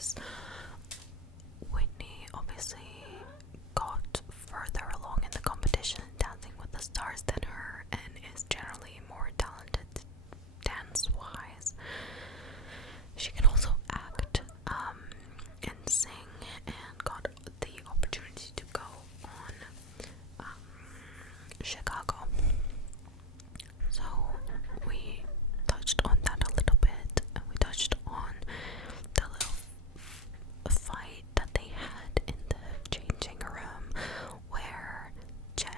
because Whitney obviously got further along in the competition Dancing with the Stars than her and is generally more talented dance-wise. She can also act and sing, and got the opportunity to go on Chicago. So we touched on that a little bit, and we touched on the little fight that they had in the changing room where Jen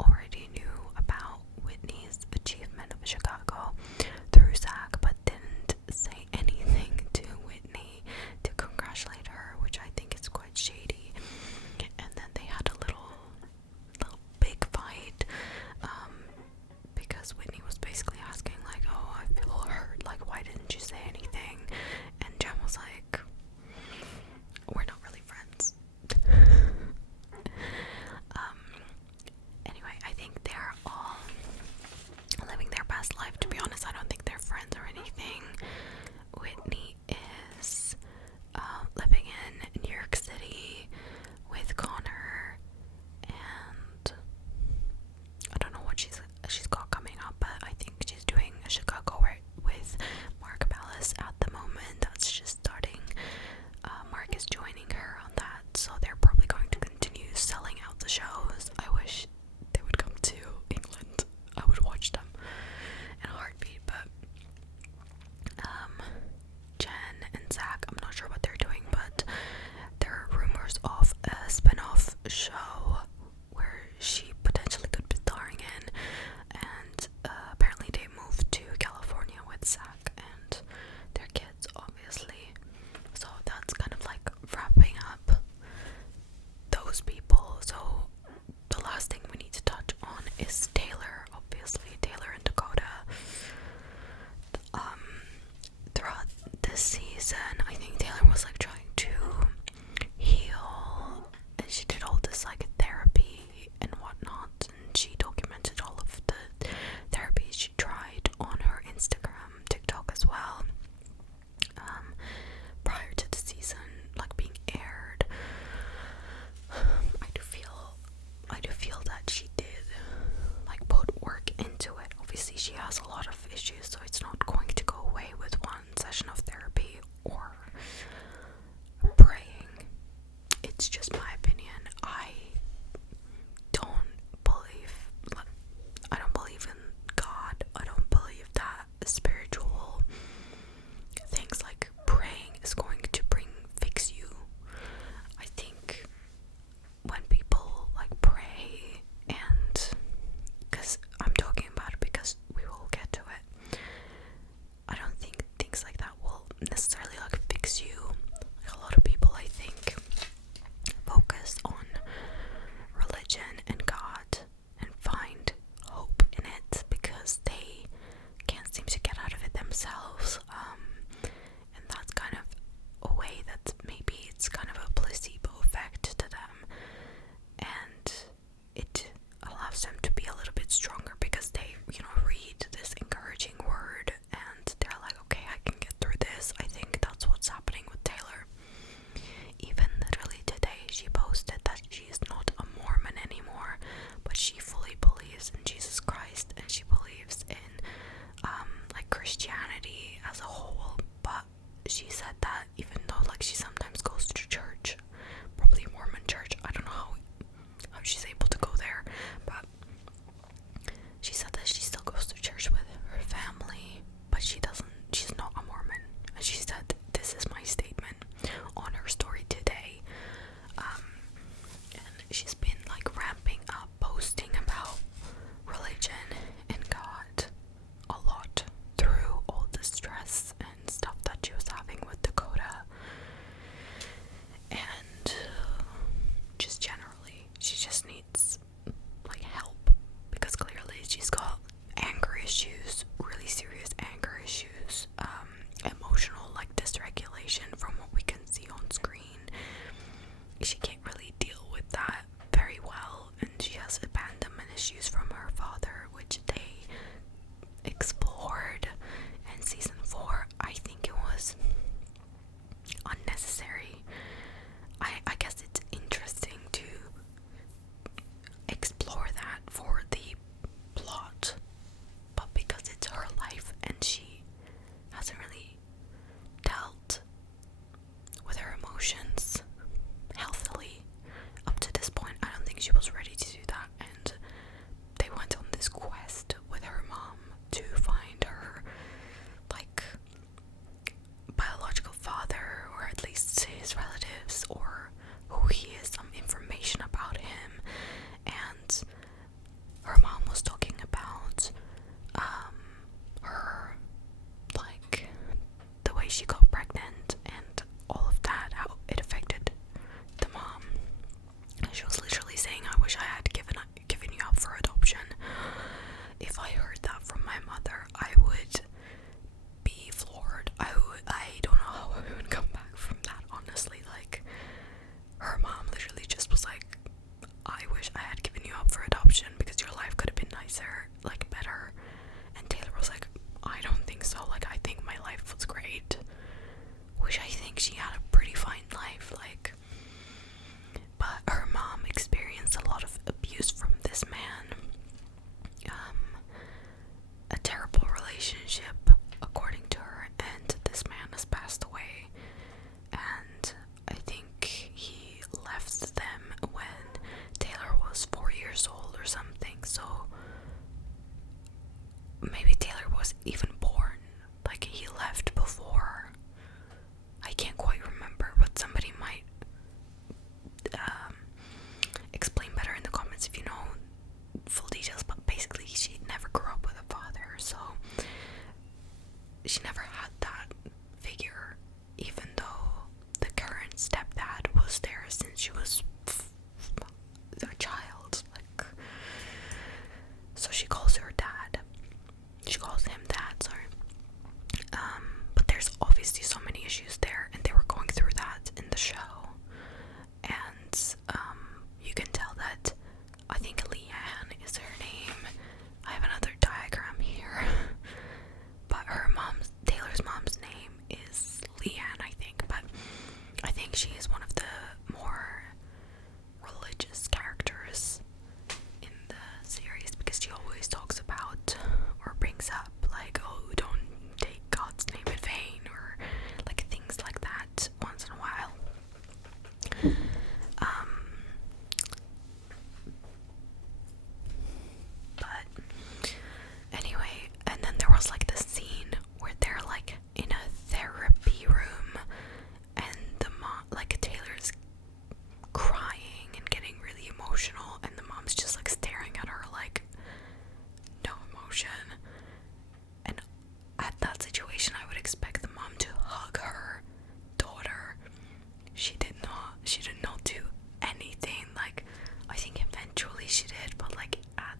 already knew about Whitney's achievement of Chicago through Zach, but didn't say anything to Whitney to congratulate her, which I think is quite shady. And then they had a little big fight, because Whitney was basically asking like, oh, I feel hurt, like why didn't you say anything? And Jen was like, we're not really friends. Anyway, I think they're all living their best life. To be honest, I don't think they're friends or anything. Whitney is living in New York City with Connor, and I don't know what she's got coming up, but I think she's doing Chicago with Mark Ballas at the moment. That's just starting. Mark is joining her on that, so they're probably going to continue selling out the shows. I wish they would come to England. I would watch them in a heartbeat, but Jen and Zach, I'm not sure what they're doing, but there are rumors of a spin-off show where she potentially could be starring in, and apparently they moved to California with Zach and their kids, obviously. So that's kind of like wrapping up those people. So the last thing we need to touch on is Taylor, obviously. Taylor and Dakota. Throughout this season, I think Taylor was like trying to heal, and she did all this like there like better? And Taylor was like, I don't think so, like I think my life was great, which I think she had a pretty fine life, like, but her mom experienced a lot of abuse from this man. A terrible relationship, according to her, and this man has passed away, and I think he left them when Taylor was 4 years old or something, so maybe Taylor was even born, like he left before. I can't quite remember, but somebody might explain better in the comments if you know full details, but basically she never grew up with a father, so she never had that figure, even though the current stepdad was there since she was a child, like, so she calls her dad, she calls him dad, sorry. But there's obviously so many issues there, and they were going through that in the show, and you can tell that, I think Leanne is her name. I have another diagram here, but Taylor's mom's name is Leanne, I think, but I think she is one of the more religious characters in the series, because she always talks about or brings up like, oh, don't take God's name in vain, or like things like that once in a while. But anyway, and then there was like this scene where they're like in a therapy room, and the mom, like Taylor's crying and getting really emotional, and the mom's just like staring at her like no emotion. And at that situation, I would expect the mom to hug her daughter. She did not do anything. Like, I think eventually she did, but like at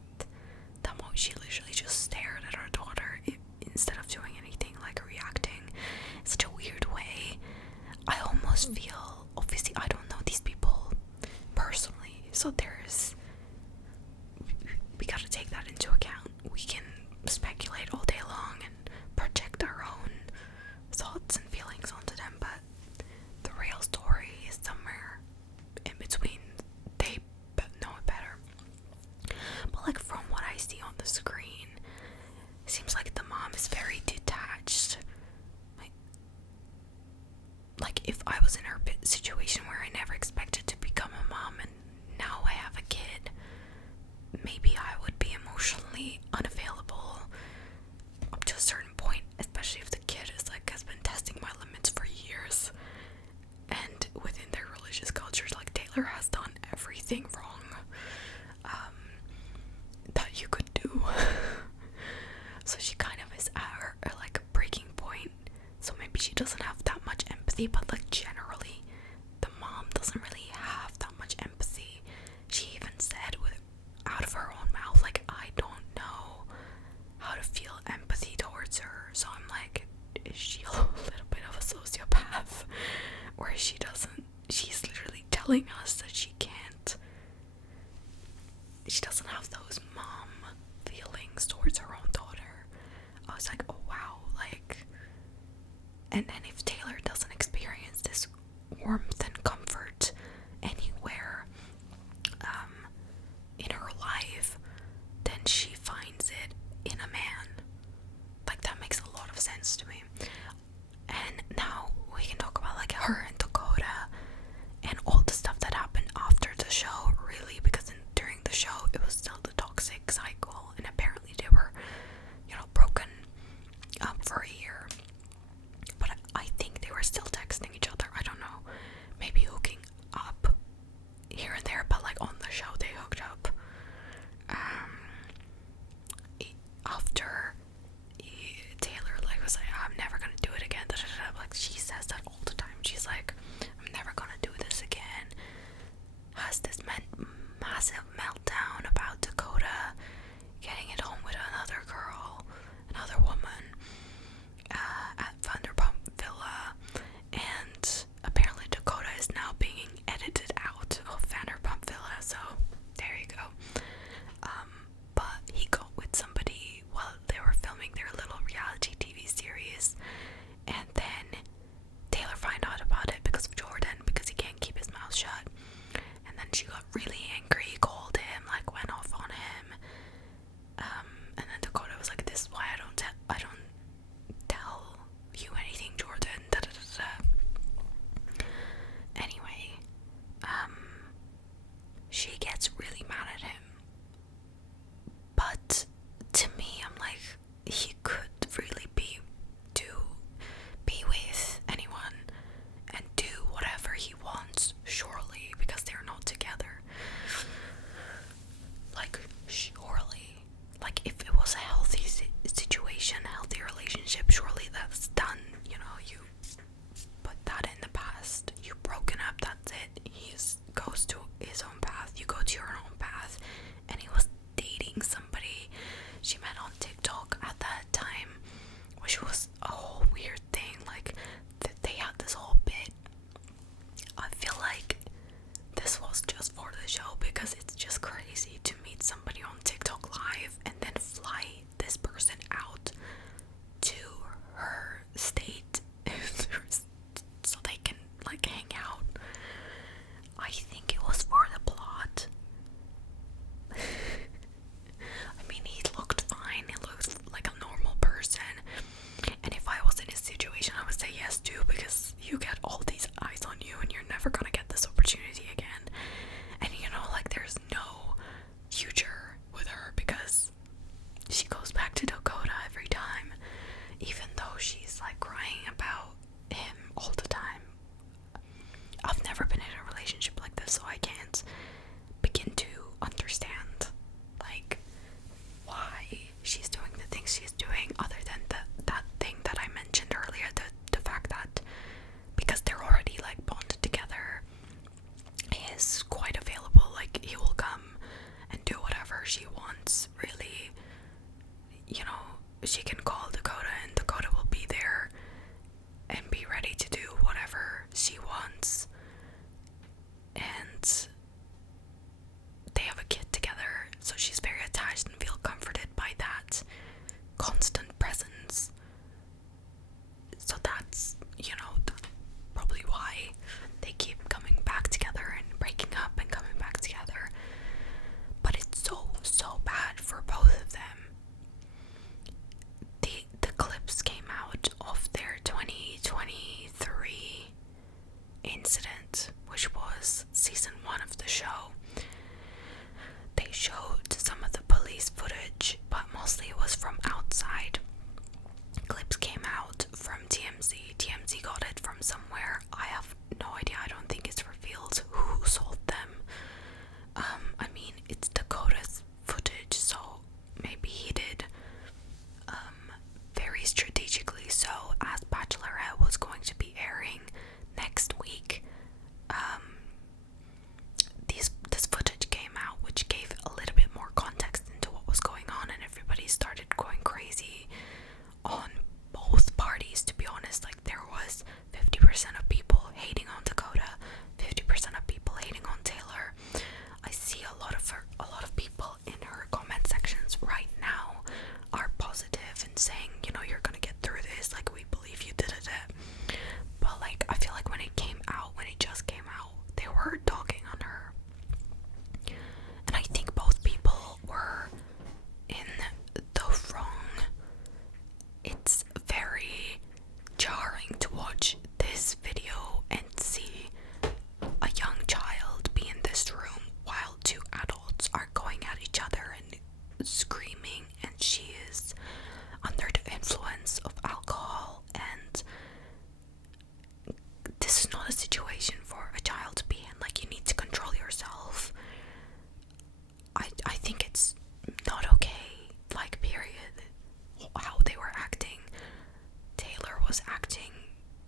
that moment she literally just stared at her daughter instead of doing anything, like reacting in such a weird way. I almost feel, obviously I don't know these people personally, so we gotta take that into account. We can speculate all day long and project our own thoughts and feelings onto them, but the real story is somewhere in between. They know it better. But like from what I see on the screen, it seems like the mom is very detached. Like if I was in her situation where I never expected to become a mom and now I have a kid, maybe I would be emotionally unavailable up to a certain point, especially if the kid is like has been testing my limits for years, and within their religious cultures, like Taylor has done everything wrong that you could do. So she kind of is at her like breaking point, so maybe she doesn't have that much empathy, but like generally the mom doesn't really have that much empathy. She even said out of her own mouth, like, I don't know how to feel empathy towards her. So I'm like, is she a little bit of a sociopath, where she's literally telling us that she doesn't have those mom feelings towards her own daughter. I was like, oh wow, like, and then if Taylor doesn't experience this warmth and comfort anywhere in her life, then she finds it in a man. Like, that makes a lot of sense to me. And now we can talk about like her and Dakota and all the stuff that happened after the show, really, because during the show it was still the toxic cycle, and apparently they were, broken up for a year. But I event, which was season 1 of the show. They showed some of the police footage, but mostly it was from outside. Clips came out from TMZ. TMZ got it from somewhere. I have no idea. I don't think it's revealed who sold them. I mean, it's Dakota's footage, so maybe he did. Very strategically so, as Bachelorette was going to be airing next week. This footage came out, which gave a little bit more context into what was going on, and everybody started going crazy on both parties, to be honest. Like, there was 50% of people hating on Dakota, 50% of people hating on Taylor. I see a lot of people in her comment sections right now are positive and saying, you know, you're gonna get through this, like, we believe you did it. But like, I feel like when it just came out, they were dogging on her, and I think both people were in the wrong. It's very jarring to watch this video and see a young child be in this room while 2 adults are going at each other and screaming, and she is under the influence of alcohol, and this is not a situation for a child to be in. Like, you need to control yourself. I think it's not okay, like, period, how they were acting. Taylor was acting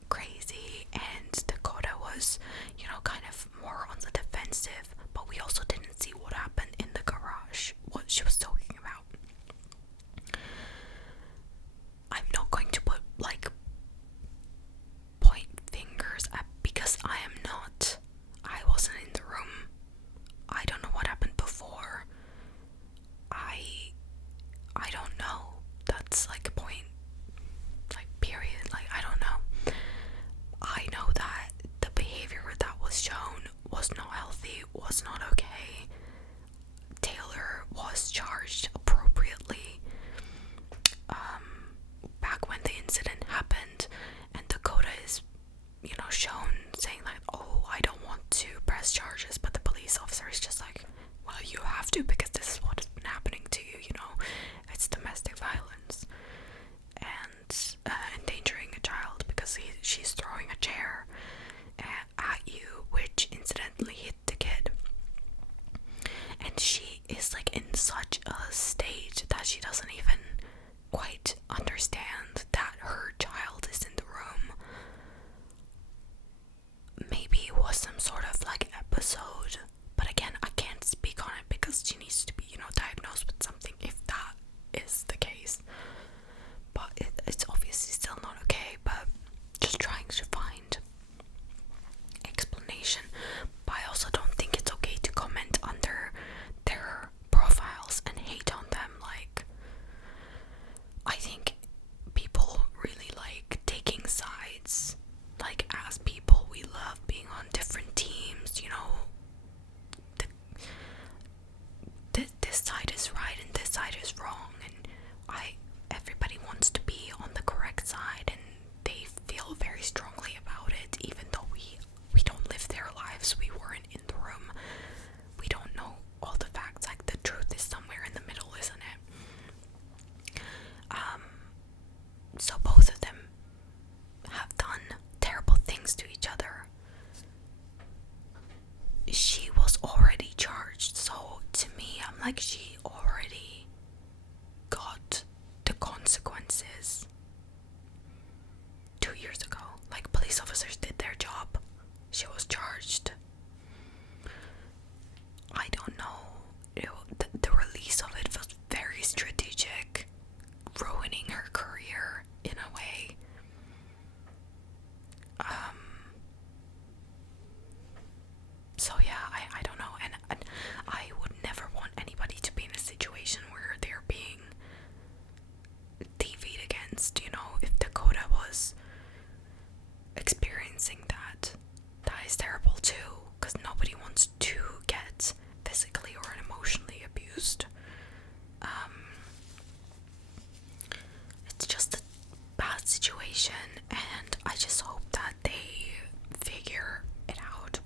crazy, and Dakota was, you know, kind of more on the defensive, but we also didn't see what happened in the garage, what she was talking about. I'm not going to put, like, point fingers at, because I wasn't in the room. I don't know what happened before. I don't know. That's like a point, like, period. Like, I don't know. I know that the behavior that was shown was not healthy, was not okay. Taylor was charged appropriately back when the incident happened, and Dakota is, you know, shown saying like, oh, I don't want to press charges, but the police officer is just like, well, you have to, because this is what has been happening to you, you know, it's domestic violence, and endangering a child because she's throwing a chair at you, which incidentally hit the kid, and she is like in such a state that she doesn't even quite understand that her child is in the room. Maybe it was some sort of like episode, but again, I can't speak on it because she needs to be, you know, diagnosed with something if that is the case. But it's obviously still not okay, but just trying to find explanation. But I also don't think it's okay to comment under their profiles and hate on them. Like, I think people really like taking sides. Like, as people, we love being on different teams, you know. This side is right and this side is wrong, and everybody wants to be on the correct side, and they feel very strongly about it, even though we don't live their lives. We weren't in the room. We don't know all the facts. Like, the truth is somewhere in the middle, isn't it? So both of them have done terrible things to each other. She was already charged, so to me, I'm like, she already got the consequences 2 years ago. Like, police officers did their job. She was charged. I don't know. The release of it was very strategic, ruining her career in a way. So yeah, I don't know, and I would never want anybody to be in a situation where they're being TV'd against, you know. If Dakota was experiencing that is terrible too, because nobody wants to get physically or emotionally abused. It's just a bad situation, and I just hope that they figure it out.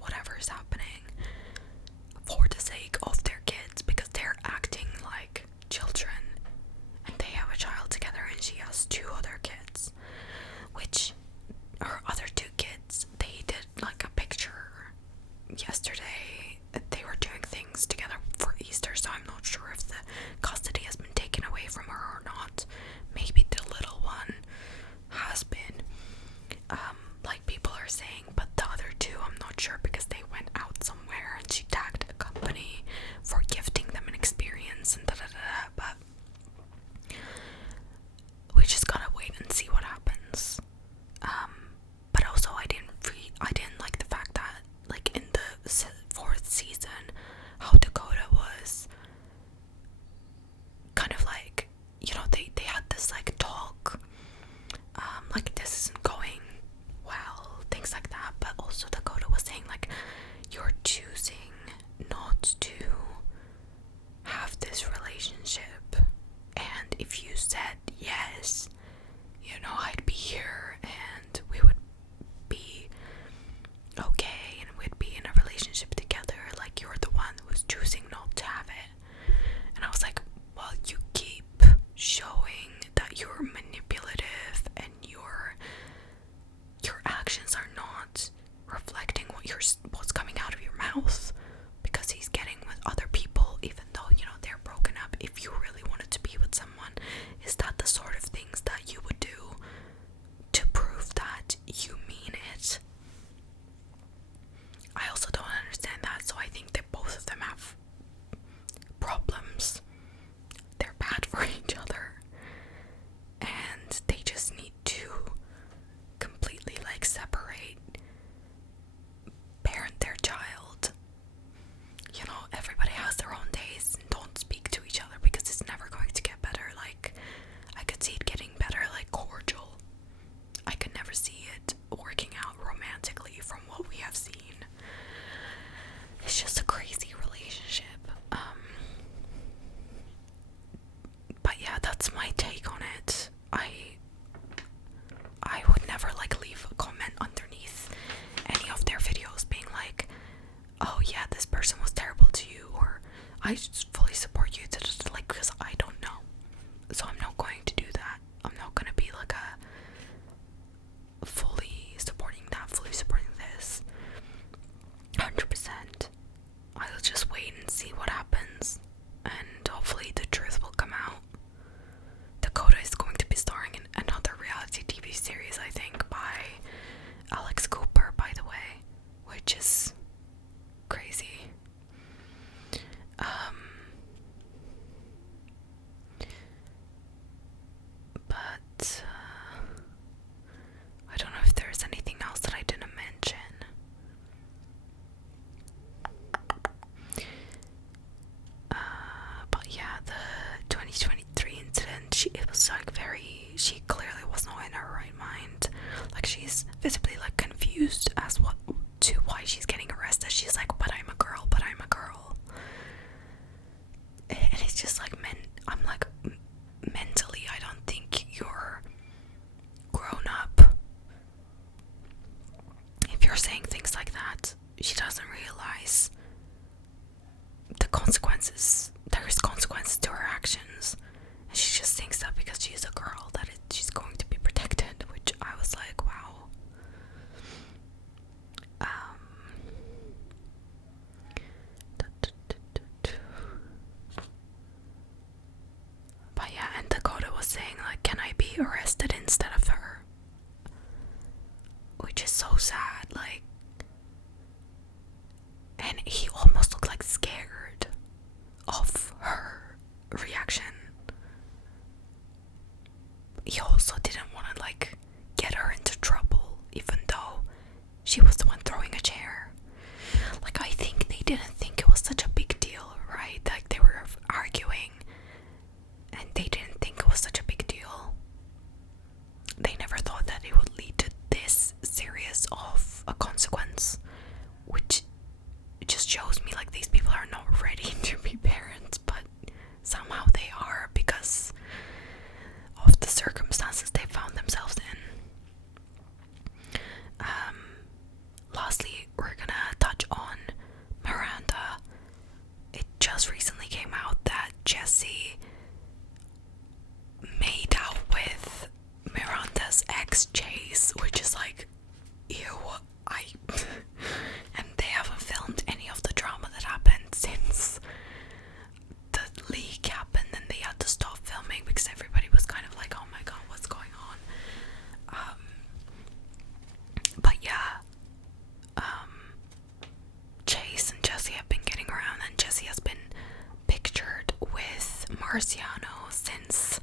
house because he's getting with other people, even though, you know, they're broken up. If you really wanted to be with someone, is that the sort of things that you would do to prove that you mean it? I also don't understand that, so I think that both of them have problems. They're bad for each other, and they just need to completely like separate, parent their child. You know, everybody has their own days, and don't speak to each other because it's never going to get better. Like, I could see it getting better, like cordial. I could never see it working out romantically from what we have seen. It's just a crazy relationship. But yeah, that's my take on it. I would never like leave a comment underneath any of their videos being like, oh yeah, this person was terrible to you, or I just fully support you, to just like, because I don't know. So I'm not going to do that. I'm not gonna be like a fully supporting that, fully supporting this. 100%. I'll just wait and see what happens, and hopefully the truth will come out. Dakota is going to be starring in another reality TV series, I think, by Alex Cooper, by the way, which is crazy. But I don't know if there's anything else that I didn't mention. But yeah, the 2023 incident, it was like she clearly was not in her right mind. Like, she's visibly like confused as to why she's getting arrested. She's like, but I'm a girl, but I'm a girl. And it's just like, I'm like, mentally, I don't think you're grown up if you're saying things like that. She doesn't realize the consequences. There is consequences to her actions, and she just thinks that because she's a girl that she's going to be protected, which I was like, wow. But yeah, and Dakota was saying like, can I be arrested instead of her? Which is so sad, like, and he almost looked like scared of her reaction. He also didn't want to like get her into trouble, even though she was the one throwing a chair. Like, I think they didn't think it was such a big deal, right? Like, they were arguing and they didn't think it was such a big deal. They never thought that it would lead to this serious of a consequence, which just shows me like these people are not ready to be parents, but somehow they are because of the circumstances they found themselves in. Lastly, we're gonna touch on Miranda. It just recently came out that Jesse made out with Miranda's ex Chase, which is like, ew. And they haven't filmed any of the drama that happened since the leak happened, and they had to stop filming because everybody was kind of like, oh my god, what's going on? But yeah, Chase and Jesse have been getting around, and Jesse has been pictured with Marciano since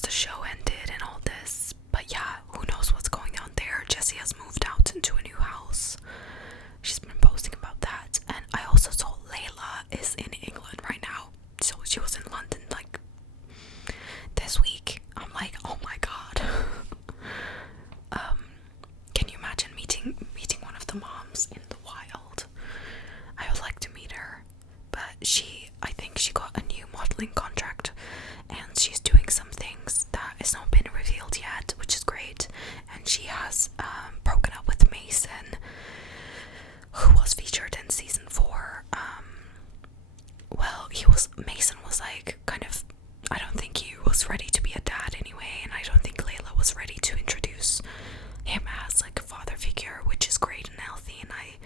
the show ended and all this. But yeah, who knows what's going on there. Jessie has moved out into a new house. She's been posting about that. And I also saw Layla is in England right now. So she was in London like this week. I'm like, oh my god. Can you imagine meeting one of the moms in the wild? I would like to meet her. But I think she got a new modeling contract, and she's doing some things that has not been revealed yet, which is great. And she has broken up with Mason, who was featured in season 4. Mason was like kind of, I don't think he was ready to be a dad anyway, and I don't think Layla was ready to introduce him as like a father figure, which is great and healthy, and I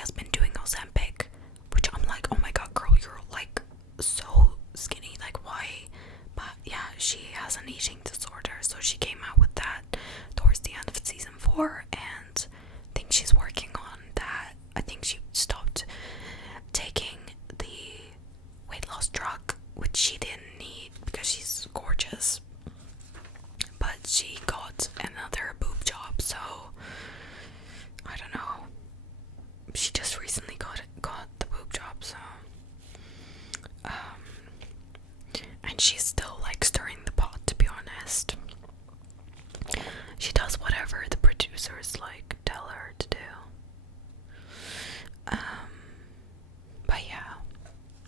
she has been doing Ozempic, which I'm like, oh my god, girl, you're like so skinny, like why? But yeah, she has an eating disorder, so she came out with that towards the end of season 4, and I think she's working on that. I think she stopped taking the weight loss drug, which she didn't need because she's gorgeous, but she got another boob job, so I don't know. She just recently got the boob job, so and she's still like stirring the pot, to be honest. She does whatever the producers like tell her to do. But yeah,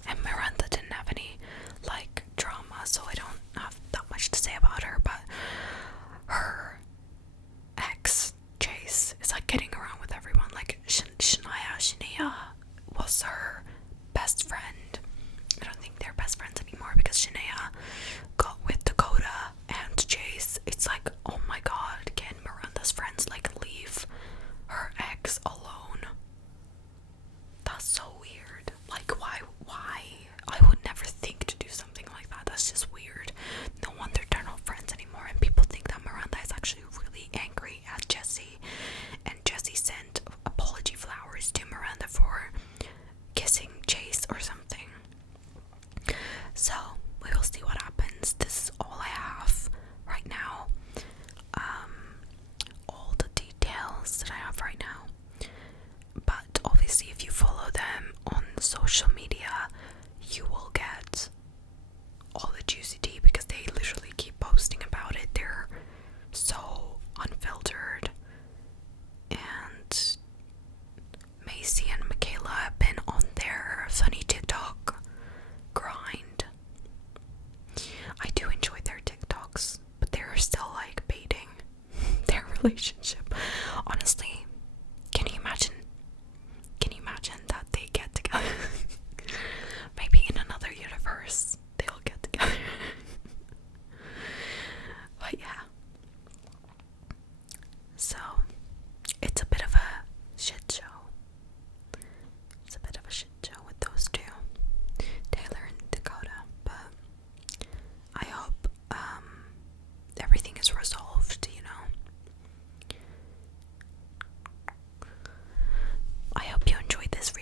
and Miranda didn't have any like drama, so I don't have that much to say about her. But her ex Chase is like getting around with everyone. Like Shania was her best friend. I don't think they're best friends anymore because Shania got with Dakota and Chase. It's like, oh my god, can Miranda's friends like leave her ex alone? That's so weird. Like, why? I would never think to do something like that. That's just weird. No wonder they're not friends anymore, and people think that Miranda is actually really angry at Jesse, and Jesse sent apology flowers to Miranda for kissing Chase or something. So we will see what happens. This is all I have right now. All the details that I have right now. But obviously, if you follow them on social media, you will get all the juicy tea because they literally keep posting about it. They're so unfiltered. And Macy and Michaela have been on their funny TikTok grind. I do enjoy their TikToks, but they're still like baiting their relationship. Honestly, can you imagine that they get together? Maybe in another universe they'll get together. But yeah, so it's a bit of a shit show. It's a bit of a shit show with those two, Taylor and Dakota, but I hope everything is resolved, you know. I hope you enjoyed this